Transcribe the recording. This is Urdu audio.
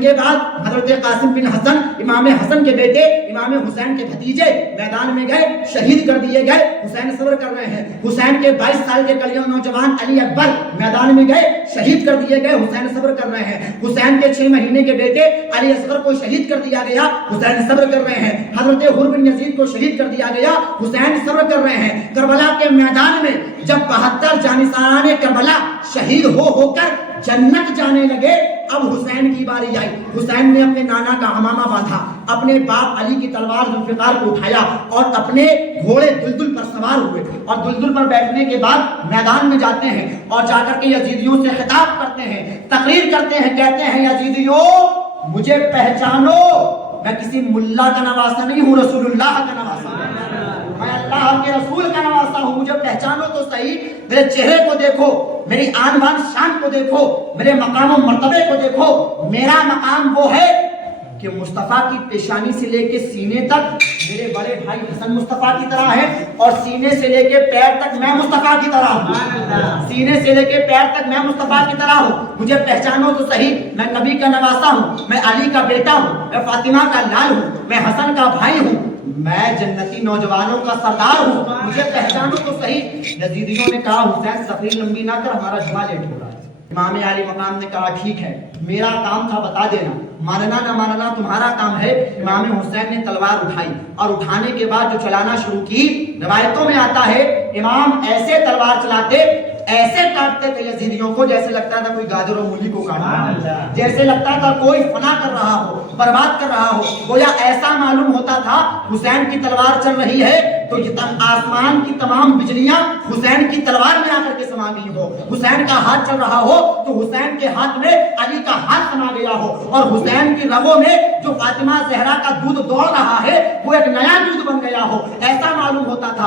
کے بعد حضرت قاسم بن حسن امام حسن کے بیٹے امام حسین کے بھتیجے میدان میں گئے، شہید کر دیے گئے۔ حسین صبر کر رہے ہیں۔ حسین کے 22 سال کے کلیوں نوجوان علی اکبر میدان میں گئے، شہید کر دیے گئے۔ حسین صبر کر رہے ہیں۔ حسین کے 6 مہینے کے بیٹے علی اصغر کو شہید کر دیا گیا، حسین صبر کر رہے ہیں۔ حضرت حر بن یزید کو شہید کر دیا گیا، حسین صبر کر رہے ہیں۔ کربلا کے میدان میں جب 72 جانشینان کربلا شہید ہو کر جنت جانے لگے، اب حسین کی باری آئی۔ حسین نے اپنے نانا کا عمامہ باندھا، اپنے باپ علی کی تلوار ذوالفقار کو اٹھایا اور اپنے گھوڑے دلدل پر سوار ہوئے، اور دلدل پر بیٹھنے کے بعد میدان میں جاتے ہیں اور جا کر کے یزیدیوں سے خطاب کرتے ہیں، تقریر کرتے ہیں، کہتے ہیں یزیدیوں مجھے پہچانو، میں کسی ملا کا نواسہ نہیں ہوں، رسول اللہ کا نواسہ ہوں، میں اللہ کے رسول کا نواسہ ہوں، مجھے پہچانو تو صحیح، میرے چہرے کو دیکھو، میری آن بان شان کو دیکھو، میرے مقام و مرتبے کو دیکھو۔ میرا مقام وہ ہے کہ مصطفیٰ کی پیشانی سے لے کے سینے تک میرے بڑے بھائی حسن مصطفیٰ کی طرح ہے، اور سینے سے لے کے پیر تک میں مصطفیٰ کی طرح ہوں، سینے سے لے کے پیر تک میں مصطفیٰ کی طرح ہوں، مجھے پہچانو تو صحیح، میں نبی کا نواسہ ہوں، میں علی کا بیٹا ہوں، میں فاطمہ کا لال ہوں، میں حسن کا بھائی ہوں، میں جنتی نوجوانوں کا سردار ہوں، مجھے پہچانو تو صحیح۔ یزیدیوں نے کہا حسین تقریر لمبی نہ کر، ہمارا جمعہ لیٹ ہو رہا ہے۔ امام علی مقام نے کہا ٹھیک ہے، میرا کام تھا بتا دینا، ماننا نہ ماننا تمہارا کام ہے۔ امام حسین نے تلوار اٹھائی اور اٹھانے کے بعد جو چلانا شروع کی، روایتوں میں آتا ہے امام ایسے تلوار چلاتے، ایسے کاٹتے تھے یزیدیوں کو جیسے لگتا تھا کوئی گاجر و مولی کو کاٹ رہا ہے، جیسے لگتا تھا کوئی فنا کر رہا ہو، برباد کر رہا ہو، گویا ایسا معلوم ہوتا تھا حسین کی تلوار چل رہی ہے تو آسمان کی تمام بجلیاں حسین کی تلوار میں آ کر کے سما گئی ہو، حسین کا ہاتھ چل رہا ہو تو حسین کے ہاتھ میں علی کا ہاتھ سما گیا ہو، اور حسین کی رگوں میں جو فاطمہ زہرا کا دودھ دوڑ رہا ہے وہ ایک نیا دودھ بن گیا ہو، ایسا معلوم ہوتا تھا۔